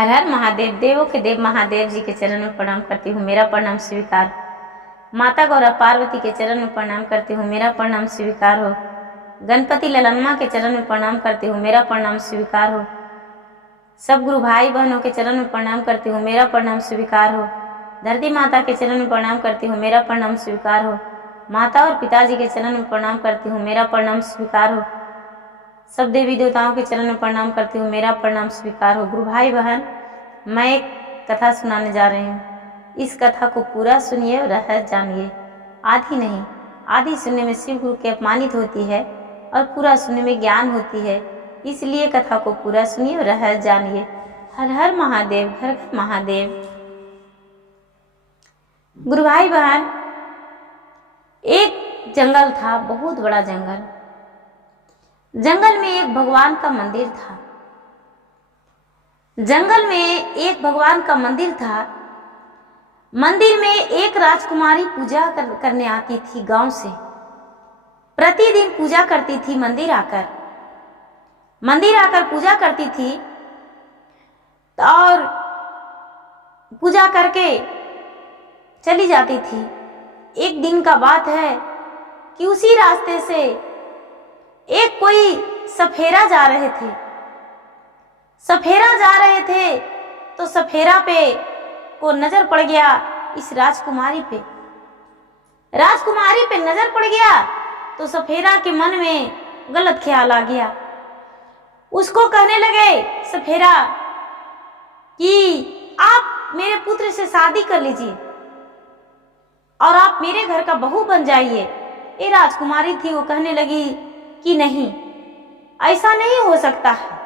हर हर महादेव। देवों के देव महादेव जी के चरण में प्रणाम करती हूँ, मेरा प्रणाम स्वीकार। माता गौरा पार्वती के चरण में प्रणाम करती हूँ, मेरा प्रणाम स्वीकार हो। गणपति ललनमा के चरण में प्रणाम करती हूँ, मेरा प्रणाम स्वीकार हो। सब गुरु भाई बहनों के चरण में प्रणाम करती हूँ, मेरा प्रणाम स्वीकार हो। धरती माता के चरण में प्रणाम करती हूँ, मेरा प्रणाम स्वीकार हो। माता और पिताजी के चरण में प्रणाम करती हूँ, मेरा प्रणाम स्वीकार हो। सब देवी देवताओं के चरण में प्रणाम करती हूँ, मेरा प्रणाम स्वीकार हो। गुरु भाई बहन, मैं एक कथा सुनाने जा रही हूँ। इस कथा को पूरा सुनिए और रहस्य जानिए। आधी नहीं, आधी सुनने में शिव गुरु की अपमानित होती है और पूरा सुनने में ज्ञान होती है। इसलिए कथा को पूरा सुनिए और रहस्य जानिए। हर हर महादेव, घर घर महादेव। गुरु भाई बहन, एक जंगल था, बहुत बड़ा जंगल। जंगल में एक भगवान का मंदिर था। जंगल में एक भगवान का मंदिर था। मंदिर में एक राजकुमारी पूजा करने आती थी गांव से। प्रतिदिन पूजा करती थी। मंदिर आकर पूजा करती थी और पूजा करके चली जाती थी। एक दिन का बात है कि उसी रास्ते से एक कोई सफेरा जा रहे थे। तो सफेरा पे को नजर पड़ गया इस राजकुमारी पे। नजर पड़ गया तो सफेरा के मन में गलत ख्याल आ गया। उसको कहने लगे सफेरा कि आप मेरे पुत्र से शादी कर लीजिए और आप मेरे घर का बहू बन जाइए। ये राजकुमारी थी, वो कहने लगी कि नहीं, ऐसा नहीं हो सकता है।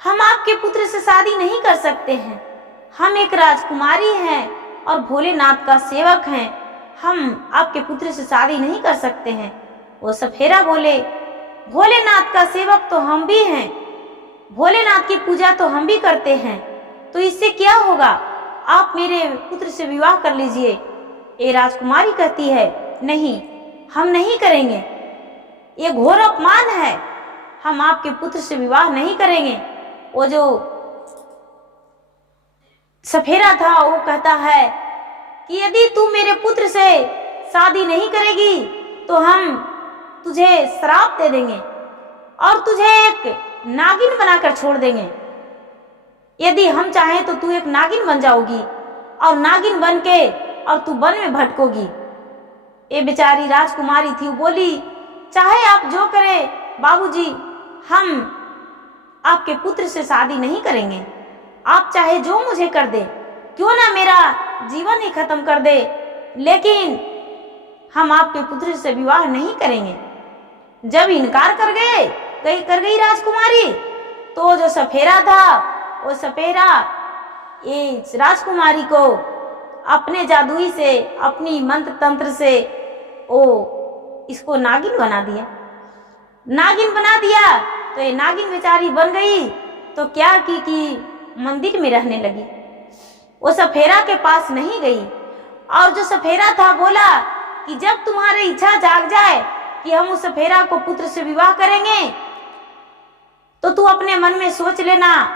हम आपके पुत्र से शादी नहीं कर सकते हैं। हम एक राजकुमारी हैं और भोलेनाथ का सेवक हैं। हम आपके पुत्र से शादी नहीं कर सकते हैं। वो सफेरा बोले, भोलेनाथ का सेवक तो हम भी हैं, भोलेनाथ की पूजा तो हम भी करते हैं, तो इससे क्या होगा, आप मेरे पुत्र से विवाह कर लीजिए। ये राजकुमारी कहती है, नहीं, हम नहीं करेंगे, ये घोर अपमान है, हम आपके पुत्र से विवाह नहीं करेंगे। वो जो सफेरा था वो कहता है कि यदि तू मेरे पुत्र से शादी नहीं करेगी तो हम तुझे श्राप दे देंगे और तुझे एक नागिन बनाकर छोड़ देंगे। यदि हम चाहें तो तू एक नागिन बन जाओगी और नागिन बन के और तू वन में भटकोगी। ये बेचारी राजकुमारी थी, वो बोली, चाहे आप जो करें बाबूजी, हम आपके पुत्र से शादी नहीं करेंगे। आप चाहे जो मुझे कर दे, क्यों ना मेरा जीवन ही खत्म कर दे, लेकिन हम आपके पुत्र से विवाह नहीं करेंगे। जब इनकार कर गई राजकुमारी, तो जो सफेरा था, वो सफेरा इस राजकुमारी को अपने जादुई से, अपनी मंत्र तंत्र से वो इसको नागिन बना दिया। तो ये नागिन बेचारी बन गई। तो क्या की कि मंदिर में रहने लगी। वो सफेरा के पास नहीं गई। और जो सफेरा था बोला कि जब तुम्हारी इच्छा जाग जाए कि हम उस सफेरा को पुत्र से विवाह करेंगे, तो तू अपने मन में सोच लेना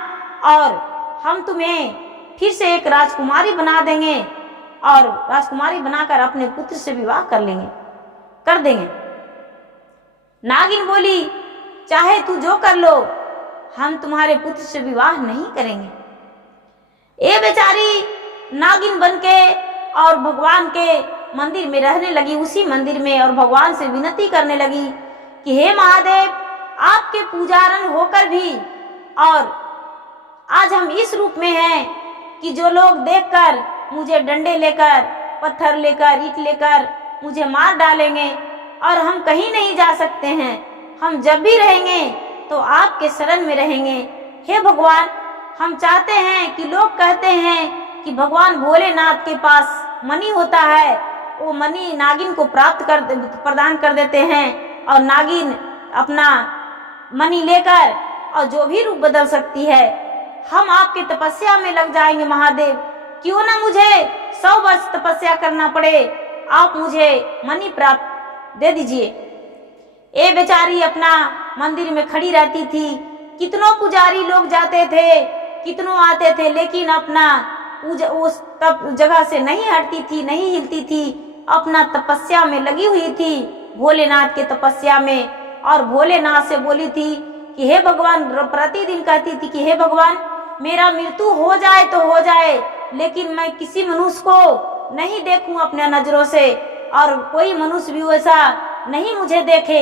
और हम तुम्हें फिर से एक राजकुमारी बना देंगे और राजकुमारी बनाकर अपने पुत्र से विवाह कर देंगे। नागिन बोली, चाहे तू जो कर लो, हम तुम्हारे पुत्र से विवाह नहीं करेंगे। ये बेचारी नागिन बनके और भगवान के मंदिर में रहने लगी, उसी मंदिर में, और भगवान से विनती करने लगी कि हे महादेव, आपके पुजारन होकर भी और आज हम इस रूप में हैं कि जो लोग देखकर मुझे डंडे लेकर, पत्थर लेकर, ईंट लेकर मुझे मार डालेंगे और हम कहीं नहीं जा सकते हैं। हम जब भी रहेंगे तो आपके शरण में रहेंगे। हे भगवान, हम चाहते हैं कि लोग कहते हैं कि भगवान भोलेनाथ के पास मणि होता है, वो मणि नागिन को प्रदान कर देते हैं और नागिन अपना मणि लेकर और जो भी रूप बदल सकती है। हम आपकी तपस्या में लग जाएंगे महादेव, क्यों ना मुझे 100 वर्ष तपस्या करना पड़े, आप मुझे मणि प्राप्त दे दीजिए। ये बेचारी अपना मंदिर में खड़ी रहती थी। कितनों पुजारी लोग जाते थे कितनों आते थे, लेकिन अपना पूजा उस तब जगह से नहीं हटती थी, नहीं हिलती थी, अपना तपस्या में लगी हुई थी, भोलेनाथ के तपस्या में। और भोलेनाथ से बोली थी कि हे भगवान, प्रतिदिन कहती थी कि हे भगवान, मेरा मृत्यु हो जाए तो हो जाए, लेकिन मैं किसी मनुष्य को नहीं देखूं अपने नजरों से, और कोई मनुष्य भी वैसा नहीं मुझे देखे।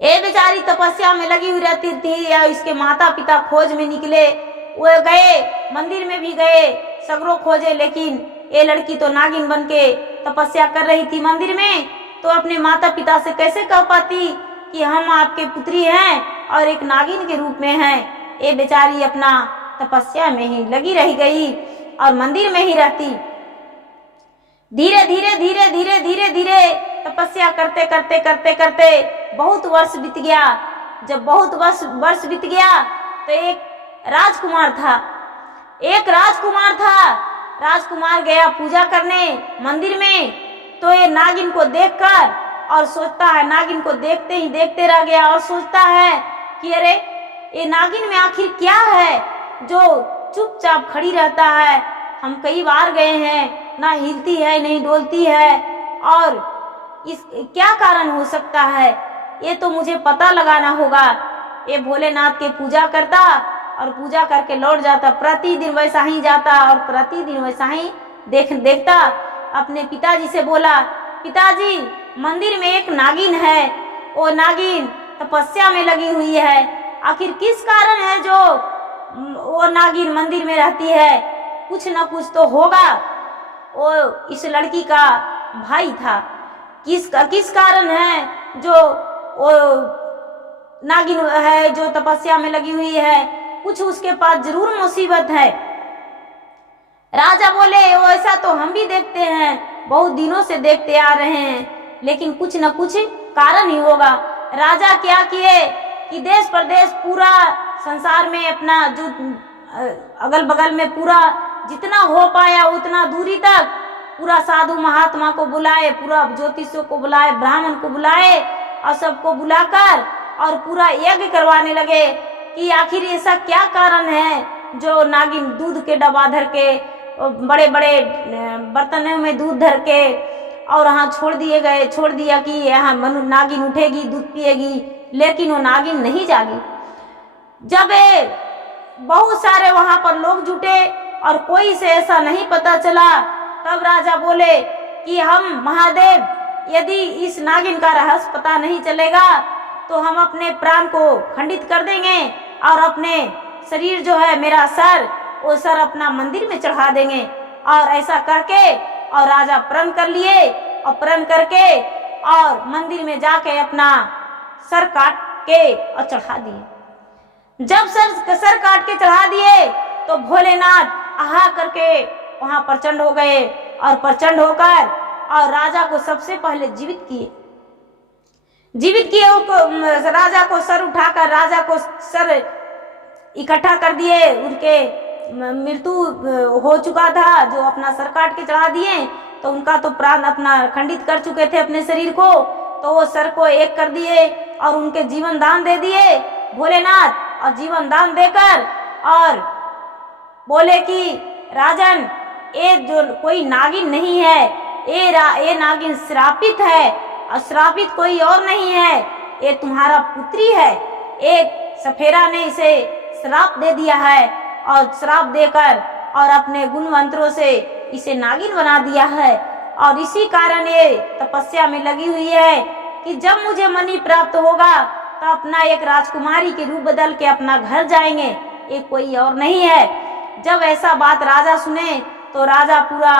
ये बेचारी तपस्या में लगी हुई रहती थी। या इसके माता पिता खोज में निकले, वो गए, मंदिर में भी गए, सगरों खोजे, लेकिन ये लड़की तो नागिन बन के तपस्या कर रही थी मंदिर में। तो अपने माता पिता से कैसे कह पाती कि हम आपके पुत्री हैं और एक नागिन के रूप में हैं। ये बेचारी अपना तपस्या में ही लगी रह गई और मंदिर में ही रहती। धीरे धीरे धीरे धीरे धीरे धीरे तपस्या करते करते करते करते बहुत वर्ष बीत गया। जब बहुत वर्ष बीत गया तो एक राजकुमार था। राजकुमार गया पूजा करने मंदिर में। तो ये नागिन को देखकर और सोचता है, नागिन को देखते ही देखते रह गया और सोचता है कि अरे ये नागिन में आखिर क्या है जो चुपचाप खड़ी रहता है। हम कई बार गए हैं, ना हिलती है नहीं डोलती है, और इस क्या कारण हो सकता है, ये तो मुझे पता लगाना होगा। ये भोलेनाथ के पूजा करता और पूजा करके लौट जाता, प्रतिदिन वैसा ही जाता और प्रतिदिन वैसा ही देखता। अपने पिताजी से बोला, पिताजी मंदिर में एक नागिन है, वो नागिन तपस्या में लगी हुई है, आखिर किस कारण है जो वो नागिन मंदिर में रहती है, कुछ न कुछ तो होगा। वो इस लड़की का भाई था, किस कारण है जो वो नागिन है जो तपस्या में लगी हुई है, कुछ उसके पास जरूर मुसीबत है। राजा बोले, वो ऐसा तो हम भी देखते हैं, बहुत दिनों से देखते आ रहे हैं, लेकिन कुछ न कुछ कारण ही होगा। राजा क्या किए कि देश प्रदेश पूरा संसार में अपना जो अगल बगल में पूरा जितना हो पाया उतना दूरी तक पूरा साधु महात्मा को बुलाए, पूरा ज्योतिषियों को बुलाए, ब्राह्मण को बुलाए और सबको बुलाकर और पूरा यज्ञ करवाने लगे कि आखिर ऐसा क्या कारण है जो नागिन दूध के डब्बा धर के, बड़े बड़े बर्तनों में दूध धर के और वहाँ छोड़ दिया कि यहाँ नागिन उठेगी दूध पिएगी, लेकिन वो नागिन नहीं जागी। जब बहुत सारे वहां पर लोग जुटे और कोई से ऐसा नहीं पता चला, तब राजा बोले कि हम महादेव, यदि इस नागिन का रहस्य पता नहीं चलेगा तो हम अपने प्राण को खंडित कर देंगे और अपने शरीर जो है, मेरा सर, वो सर अपना मंदिर में चढ़ा देंगे। और ऐसा करके और राजा प्रण कर लिए और प्रण करके और मंदिर में जाके अपना सर काट के और चढ़ा दिए। जब सर काट के चढ़ा दिए तो भोलेनाथ आहा करके वहां प्रचंड हो गए और प्रचंड होकर और राजा को सबसे पहले जीवित किए। राजा को सर उठाकर राजा को सर इकट्ठा कर दिए। उनके मृत्यु हो चुका था, जो अपना सर काट के चढ़ा दिए, तो उनका तो प्राण अपना खंडित कर चुके थे अपने शरीर को, तो वो सर को एक कर दिए और उनके जीवन दान दे दिए भोलेनाथ। और जीवन दान देकर और बोले कि राजन, ये जो कोई नागिन नहीं है, ये नागिन श्रापित है और श्रापित कोई और नहीं है, ये तुम्हारा पुत्री है। एक सफेरा ने इसे श्राप दे दिया है और श्राप देकर और अपने गुण मंत्रों से इसे नागिन बना दिया है। और इसी कारण ये तपस्या में लगी हुई है कि जब मुझे मणि प्राप्त होगा तो अपना एक राजकुमारी के रूप बदल के अपना घर जाएंगे, ये कोई और नहीं है। जब ऐसा बात राजा सुने तो राजा पूरा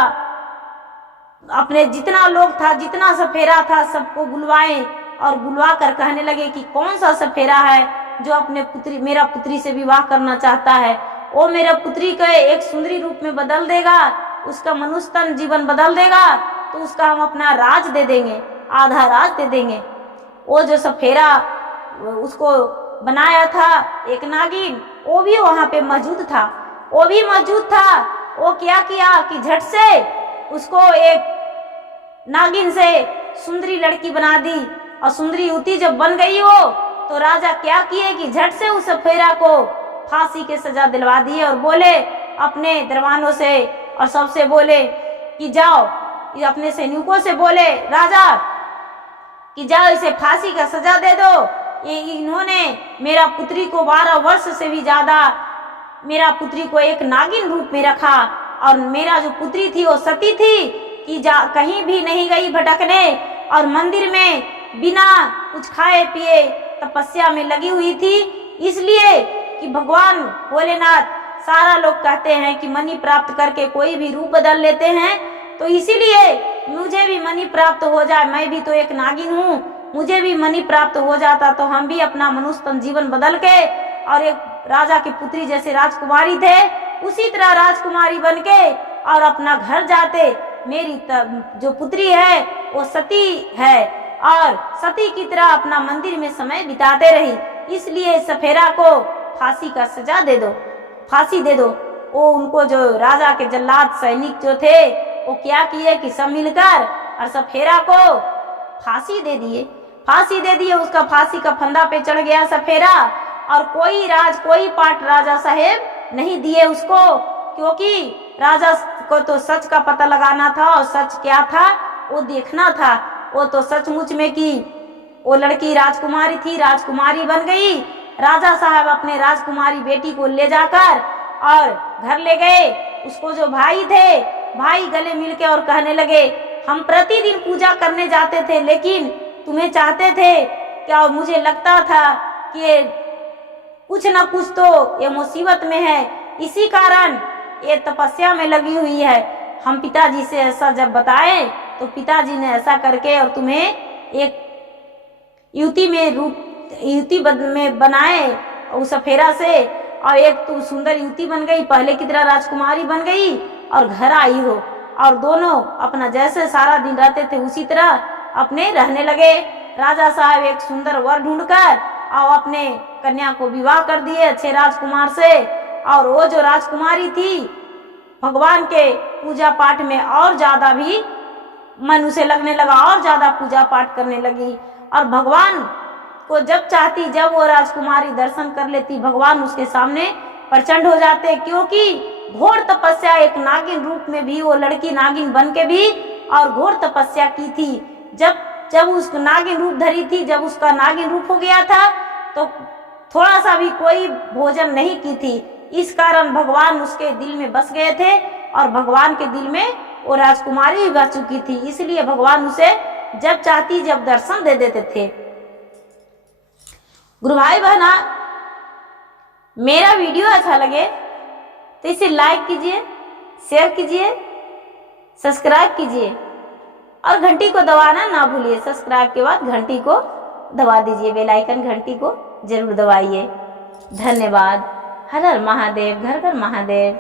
अपने जितना लोग था, जितना सफेरा था, सबको बुलवाए और बुलवा कर कहने लगे कि कौन सा सफेरा है जो अपने मेरा पुत्री से विवाह करना चाहता है, वो मेरा पुत्री को एक सुंदरी रूप में बदल देगा, उसका मनुष्य तन जीवन बदल देगा, तो उसका हम अपना राज दे देंगे, आधा राज दे देंगे। वो जो सफेरा उसको बनाया था एक नागिन, वो भी वहां पे मौजूद था। वो क्या किया कि झट से उसको एक नागिन से सुंदरी लड़की बना दी। और सुंदरी युवती जब बन गई वो, तो राजा क्या किए कि झट से उस सफेरा को फांसी की सजा दिलवा दिए और बोले अपने दरबानों से और सबसे बोले कि जाओ, ये अपने सैनिकों से बोले राजा कि जाओ इसे फांसी का सजा दे दो। ये इन्होंने मेरा पुत्री को 12 वर्ष से भी ज्यादा मेरा पुत्री को एक नागिन रूप में रखा और मेरा जो पुत्री थी वो सती थी कि कहीं भी नहीं गई भटकने और मंदिर में बिना कुछ खाए पिए तपस्या में लगी हुई थी। इसलिए कि भगवान भोलेनाथ सारा लोग कहते हैं कि मणि प्राप्त करके कोई भी रूप बदल लेते हैं, तो इसीलिए मुझे भी मणि प्राप्त हो जाए। मैं भी तो एक नागिन हूँ, मुझे भी मणि प्राप्त हो जाता तो हम भी अपना मनुष्य तन जीवन बदल के और एक राजा की पुत्री जैसे राजकुमारी थे उसी तरह राजकुमारी बन के और अपना घर जाते। मेरी जो पुत्री है वो सती है और सती की तरह अपना मंदिर में समय बिताते रही। इसलिए सफेरा को फांसी का सजा दे दो, फांसी दे दो। वो उनको जो राजा के जल्लाद सैनिक जो थे वो क्या किए कि सब मिलकर और सफेरा को फांसी दे दिए, फांसी दे दिए। उसका फांसी का फंदा पे चढ़ गया सफेरा और कोई पाठ राजा साहेब नहीं दिए उसको, क्योंकि राजा को तो सच का पता लगाना था और सच क्या था वो देखना था। वो तो सचमुच में कि वो लड़की राजकुमारी थी, राजकुमारी बन गई। राजा साहब अपने राजकुमारी बेटी को ले जाकर और घर ले गए। उसको जो भाई थे, भाई गले मिलके और कहने लगे हम प्रतिदिन पूजा करने जाते थे लेकिन तुम्हें चाहते थे क्या, मुझे लगता था कि कुछ ना कुछ तो ये मुसीबत में है, इसी कारण ये तपस्या में लगी हुई है। हम पिताजी से ऐसा जब बताए तो पिताजी ने ऐसा करके और तुम्हें एक युवती में बनाए उस सफेरा से और एक तू सुंदर युवती बन गई, पहले की तरह राजकुमारी बन गई और घर आई हो और दोनों अपना जैसे सारा दिन रहते थे उसी तरह अपने रहने लगे। राजा साहब एक सुंदर वर ढूंढकर और अपने कन्या को विवाह कर दिए अच्छे राजकुमार से। और वो जो राजकुमारी थी भगवान के पूजा पाठ में और ज्यादा भी मन उसे लगने लगा और ज्यादा पूजा पाठ करने लगी और भगवान को जब चाहती जब वो राजकुमारी दर्शन कर लेती भगवान उसके सामने प्रचंड हो जाते, क्योंकि घोर तपस्या एक नागिन रूप में भी वो लड़की नागिन बन के भी और घोर तपस्या की थी। जब उसको नागिन रूप धरी थी, जब उसका नागिन रूप हो गया था तो थोड़ा सा भी कोई भोजन नहीं की थी। इस कारण भगवान उसके दिल में बस गए थे और भगवान के दिल में वो राजकुमारी भी बस चुकी थी। इसलिए भगवान उसे जब चाहती जब दर्शन दे देते थे। गुरु भाई बहना, मेरा वीडियो अच्छा लगे तो इसे लाइक कीजिए, शेयर कीजिए, सब्सक्राइब कीजिए और घंटी को दबाना ना भूलिए। सब्सक्राइब के बाद घंटी को दबा दीजिए, बेल आइकन घंटी को जरूर दबाइए। धन्यवाद। हर हर महादेव, घर घर महादेव।